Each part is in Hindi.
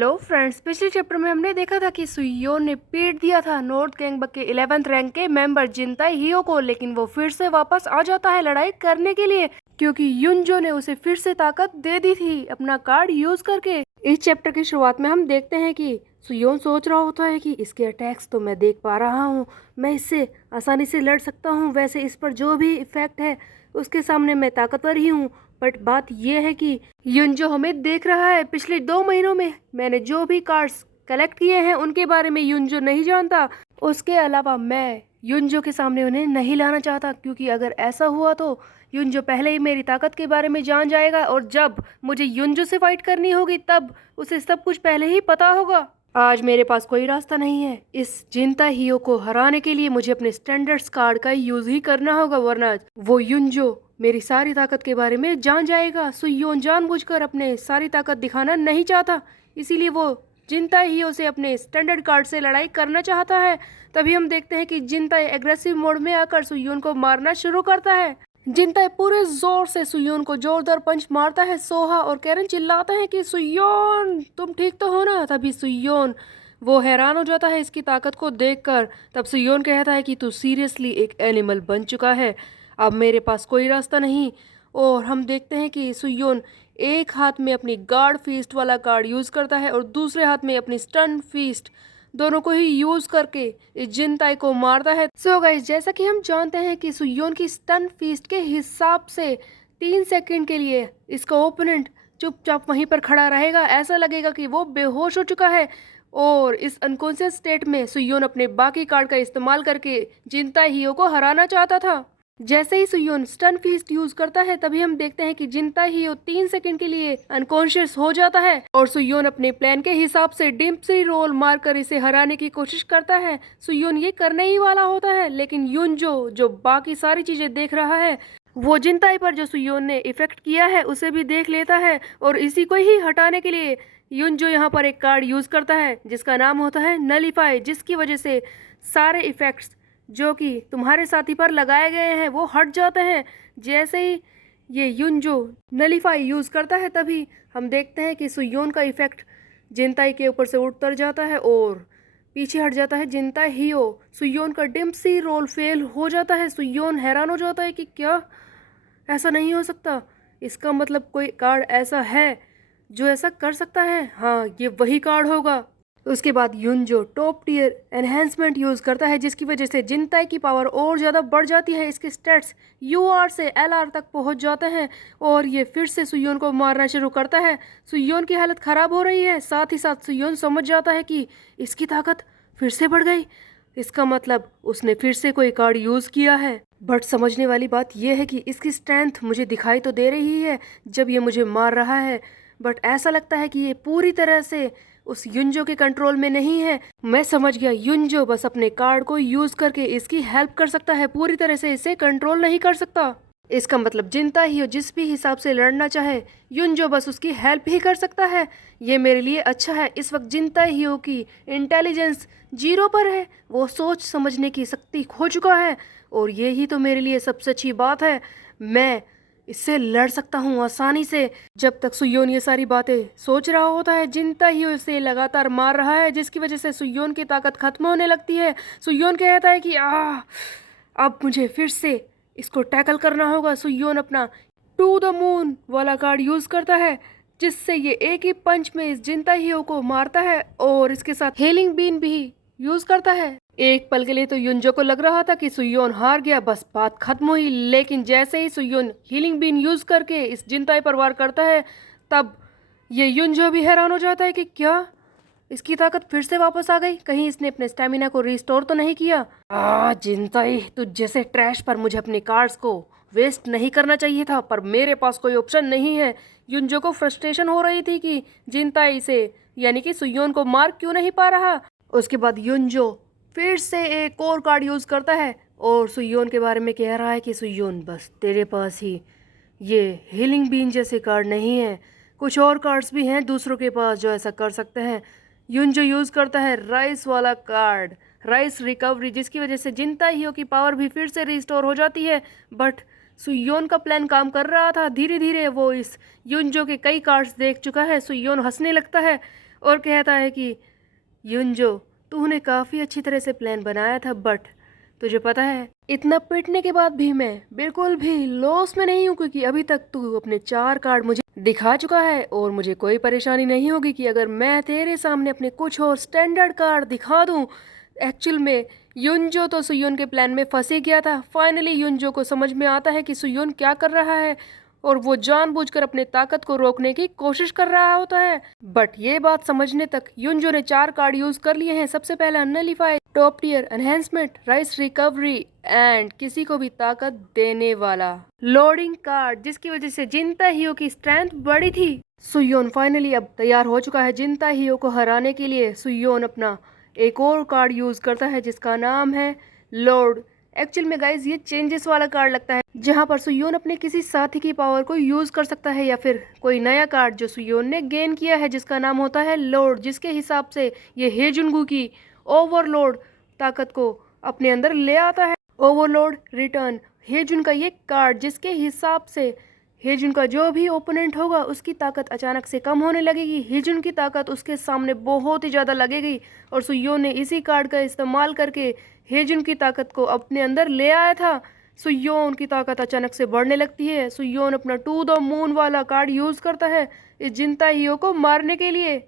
हेलो फ्रेंड्स, पिछले चैप्टर में हमने देखा था कि सुयोन ने पीट दिया था नॉर्थ गैंगबक के 11th रैंक के मेंबर जिनताई हियो को, लेकिन वो फिर से वापस आ जाता है लड़ाई करने के लिए क्योंकि युनजो ने उसे फिर से ताकत दे दी थी अपना कार्ड यूज करके। इस चैप्टर की शुरुआत में हम देखते हैं कि सुयोन सोच रहा होता है कि इसके अटैक्स तो मैं देख पा रहा हूँ, मैं इससे आसानी से लड़ सकता हूँ, वैसे इस पर जो भी इफेक्ट है उसके सामने मैं ताकतवर ही हूँ। बट बात यह है कि युनजो हमें देख रहा है। पिछले 2 महीनों में मैंने जो भी कार्ड्स कलेक्ट किए हैं उनके बारे में युनजो नहीं जानता। उसके अलावा मैं युनजो के सामने उन्हें नहीं लाना चाहता क्योंकि अगर ऐसा हुआ तो युनजो पहले ही मेरी ताकत के बारे में जान जाएगा और जब मुझे युनजो से फाइट करनी होगी तब उसे सब कुछ पहले ही पता होगा। आज मेरे पास कोई रास्ता नहीं है। इस जिनता हियो को हराने के लिए मुझे अपने स्टैंडर्ड्स कार्ड का यूज ही करना होगा, वरना वो युनजो मेरी सारी ताकत के बारे में जान जाएगा। सुयोन जानबूझकर अपने सारी ताकत दिखाना नहीं चाहता, इसीलिए वो जिनता हियो से अपने स्टैंडर्ड कार्ड से लड़ाई करना चाहता है। तभी हम देखते हैं कि जिनताई एग्रेसिव मोड में आकर सुयोन को मारना शुरू करता है। जिनताई पूरे जोर से सुयोन को जोरदार पंच मारता है। सोहा और कैरन चिल्लाते हैं कि सुयोन तुम ठीक तो हो ना। तभी सुयोन वो हैरान हो जाता है इसकी ताकत को देखकर। तब सुयोन कहता है कि तू सीरियसली एक एनिमल बन चुका है, अब मेरे पास कोई रास्ता नहीं। और हम देखते हैं कि सुयोन एक हाथ में अपनी गार्ड फीस्ट वाला कार्ड यूज़ करता है और दूसरे हाथ में अपनी स्टन फीस्ट, दोनों को ही यूज करके इस जिनताई को मारता है। सो गाइस, जैसा कि हम जानते हैं कि सुयोन की स्टन फीस्ट के हिसाब से 3 सेकंड के लिए इसका ओपोनेंट चुपचाप वहीं पर खड़ा रहेगा। ऐसा लगेगा कि वो बेहोश हो चुका है और इस अनकॉन्शियस स्टेट में सुयोन अपने बाकी कार्ड का इस्तेमाल करके जिनताई हियो को हराना चाहता था। जैसे ही सुयोन स्टन फीस्ट यूज करता है तभी हम देखते हैं कि जिनताई हियो 3 सेकंड के लिए अनकॉन्शियस हो जाता है और सुयोन अपने प्लान के हिसाब से डिम्पसी रोल मारकर इसे हराने की कोशिश करता है। सुयोन ये करने ही वाला होता है, लेकिन युनजो जो बाकी सारी चीजें देख रहा है वो जिनताई पर जो सुयोन ने इफेक्ट किया है उसे भी देख लेता है और इसी को ही हटाने के लिए युनजो यहाँ पर एक कार्ड यूज करता है जिसका नाम होता है नलीफाई, जिसकी वजह से सारे इफेक्ट्स जो कि तुम्हारे साथी पर लगाए गए हैं वो हट जाते हैं। जैसे ही ये युनजो नलीफाई यूज करता है तभी हम देखते हैं कि सुयोन का इफेक्ट जिनताई के ऊपर से उतर जाता है और पीछे हट जाता है जिनताई हियो। सुयोन का डिम्पसी रोल फेल हो जाता है। सुयोन हैरान हो जाता है कि क्या, ऐसा नहीं हो सकता, इसका मतलब कोई कार्ड ऐसा है जो ऐसा कर सकता है। हाँ, ये वही कार्ड होगा। उसके बाद युनजो टॉप टियर एनहेंसमेंट यूज करता है जिसकी वजह से जिनताई की पावर और ज़्यादा बढ़ जाती है। इसके स्टेट्स यूआर से एलआर तक पहुंच जाते हैं और ये फिर से सुयोन को मारना शुरू करता है। सुयोन की हालत खराब हो रही है, साथ ही साथ सुयोन समझ जाता है कि इसकी ताकत फिर से बढ़ गई, इसका मतलब उसने फिर से कोई कार्ड यूज किया है। बट समझने वाली बात यह है कि इसकी स्ट्रेंथ मुझे दिखाई तो दे रही है जब ये मुझे मार रहा है, बट ऐसा लगता है कि ये पूरी तरह से उस युनजो के कंट्रोल में नहीं है। मैं समझ गया, युनजो बस अपने कार्ड को यूज करके इसकी हेल्प कर सकता है, पूरी तरह से इसे कंट्रोल नहीं कर सकता। इसका मतलब जिनता ही हो जिस भी हिसाब से लड़ना चाहे युनजो बस उसकी हेल्प ही कर सकता है। ये मेरे लिए अच्छा है। इस वक्त जिनता ही हो की इंटेलिजेंस 0 पर है, वो सोच समझने की शक्ति खो चुका है और यही तो मेरे लिए सबसे अच्छी बात है। मैं इससे लड़ सकता हूँ आसानी से। जब तक सुयोन ये सारी बातें सोच रहा होता है जिनता ही उसे लगातार मार रहा है जिसकी वजह से सुयोन की ताकत खत्म होने लगती है। सुयोन कहता है कि अब मुझे फिर से इसको टैकल करना होगा। सुयोन अपना टू द मून वाला कार्ड यूज करता है जिससे ये एक ही पंच में इस जिनता ही को मारता है और इसके साथ हीलिंग बीन भी यूज करता है। एक पल के लिए तो युनजो को लग रहा था कि सुयोन हार गया, बस बात खत्म हुई, लेकिन जैसे ही सुयोन हीलिंग बीन यूज करके इस जिनताई पर वार करता है तब ये युनजो भी हैरान हो जाता है कि क्या इसकी ताकत फिर से वापस आ गई, कहीं इसने अपने स्टेमिना को रिस्टोर तो नहीं किया। जिनताई, तुझ जैसे ट्रैश पर मुझे अपने कार्ड्स को वेस्ट नहीं करना चाहिए था, पर मेरे पास कोई ऑप्शन नहीं है। युनजो को फ्रस्ट्रेशन हो रही थी कि जिनताई से यानी कि सुयोन को मार क्यों नहीं पा रहा। उसके बाद युनजो फिर से एक और कार्ड यूज करता है और सुयोन के बारे में कह रहा है कि सुयोन बस तेरे पास ही ये हीलिंग बीन जैसे कार्ड नहीं है, कुछ और कार्ड्स भी हैं दूसरों के पास जो ऐसा कर सकते हैं। युनजो यूज करता है राइस वाला कार्ड, राइस रिकवरी, जिसकी वजह से जिनताई हियो की पावर भी फिर से रिस्टोर हो जाती है। बट सुयोन का प्लान काम कर रहा था, धीरे धीरे वो इस युनजो के कई कार्ड्स देख चुका है। सुयोन हंसने लगता है और कहता है कि युनजो, तूने काफ़ी अच्छी तरह से प्लान बनाया था, बट तुझे पता है इतना पिटने के बाद भी मैं बिल्कुल भी लॉस में नहीं हूँ, क्योंकि अभी तक तू अपने 4 कार्ड मुझे दिखा चुका है और मुझे कोई परेशानी नहीं होगी कि अगर मैं तेरे सामने अपने कुछ और स्टैंडर्ड कार्ड दिखा दूँ। एक्चुअल में युनजो तो सुयोन के प्लान में फंस ही गया था। फाइनली युनजो को समझ में आता है कि सुयोन क्या कर रहा है और वो जानबूझकर अपने ताकत को रोकने की कोशिश कर रहा होता है। बट ये बात समझने तक युनजो ने 4 कार्ड यूज कर लिए हैं। सबसे पहला nullify, top tier, enhancement, rice recovery and किसी को भी ताकत देने वाला लोडिंग कार्ड, जिसकी वजह से जिनता हियो की स्ट्रेंथ बढ़ी थी। सुयोन फाइनली अब तैयार हो चुका है जिनता हियो को हराने के लिए। सुयोन अपना एक और कार्ड यूज करता है जिसका नाम है लॉर्ड। एक्चुअल में गाइज ये चेंजेस वाला कार्ड लगता है, जहां पर सुयोन अपने किसी साथी की पावर को यूज कर सकता है या फिर कोई नया कार्ड जो सुयोन ने गेन किया है जिसका नाम होता है लॉर्ड, जिसके हिसाब से ये हेजुनगु की ओवरलोड ताकत को अपने अंदर ले आता है। ओवरलोड रिटर्न, हेजुन का ये कार्ड जिसके हिसाब से हेजुन का जो भी ओपोनेंट होगा उसकी ताकत अचानक से कम होने लगेगी। हेजुन की ताकत उसके सामने बहुत ही ज़्यादा लगेगी और सुयोन ने इसी कार्ड का इस्तेमाल करके हेजुन की ताकत को अपने अंदर ले आया था। सुयोन की ताकत अचानक से बढ़ने लगती है। सुयोन अपना टू द मून वाला कार्ड यूज करता है इस जिनता हियो को मारने के लिए।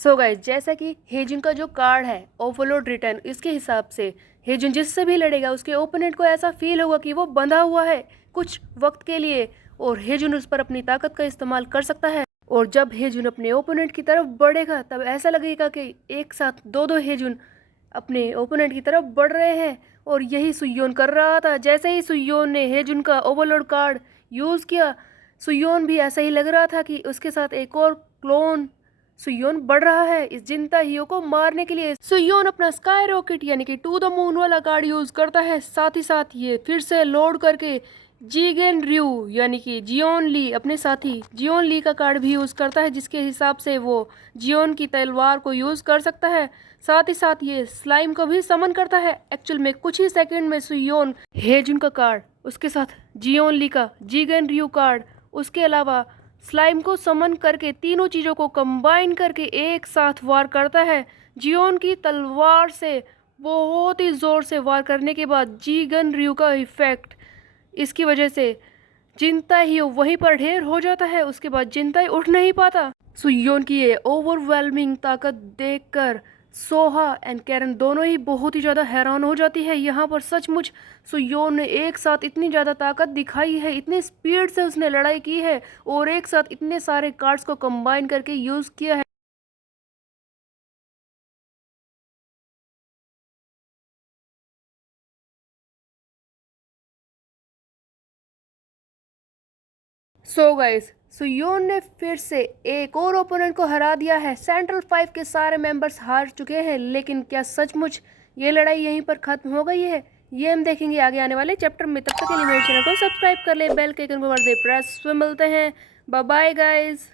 सो गाइस, जैसा कि हेजुन का जो कार्ड है ओवरलोड रिटर्न, इसके हिसाब से हेजुन जिससे भी लड़ेगा उसके ओपोनेंट को ऐसा फील होगा कि वो बंधा हुआ है कुछ वक्त के लिए और हेजुन उस पर अपनी ताकत का इस्तेमाल कर सकता है। और जब हेजुन अपने ओपोनेंट की तरफ बढ़ेगा तब ऐसा लगेगा कि एक साथ दो दो हेजुन अपने ओपोनेंट की तरफ बढ़ रहे हैं। और यही सुयोन कर रहा था। जैसे ही सुयोन ने हेजुन का ओवरलोड कार्ड यूज़ किया, सुयोन भी ऐसा ही लग रहा था कि उसके साथ एक और क्लोन सुयोन बढ़ रहा है इस जिनता हियो को मारने के लिए। सुयोन अपना स्काई रॉकेट यानी कि टू द मून वाला कार्ड यूज करता है। साथ ही साथ ये फिर से लोड करके जीगेन रियू यानी कि जियोन ली, अपने साथी जियोन ली का कार्ड भी यूज करता है जिसके हिसाब से वो जियोन की तलवार को यूज कर सकता है। साथ ही साथ ये स्लाइम को भी समन करता है। एक्चुअल में कुछ ही सेकंड में सुयोन हेजुन का कार्ड, उसके साथ जियोन ली का जीगेन रियू कार्ड, उसके अलावा स्लाइम को समन करके तीनों चीज़ों को कंबाइन करके एक साथ वार करता है। जियोन की तलवार से बहुत ही ज़ोर से वार करने के बाद जीगन रियू का इफेक्ट, इसकी वजह से जिनताई ही वहीं पर ढेर हो जाता है। उसके बाद जिनताई उठ नहीं पाता। सुयोन की ये ओवरवेलमिंग ताकत देखकर सोहा एंड कैरन दोनों ही बहुत ही ज़्यादा हैरान हो जाती है। यहाँ पर सचमुच सुयोन ने एक साथ इतनी ज़्यादा ताकत दिखाई है, इतनी स्पीड से उसने लड़ाई की है और एक साथ इतने सारे कार्ड्स को कंबाइन करके यूज़ किया है। सो गाइस, सुयोन ने फिर से एक और ओपोनेंट को हरा दिया है। सेंट्रल 5 के सारे मेंबर्स हार चुके हैं, लेकिन क्या सचमुच ये लड़ाई यहीं पर खत्म हो गई है? ये हम देखेंगे आगे आने वाले चैप्टर में। तब तक के लिए मेरे चैनल को सब्सक्राइब कर ले, बेल के आइकन को कर दे प्रेस। मिलते हैं, बाय बाय गाइस।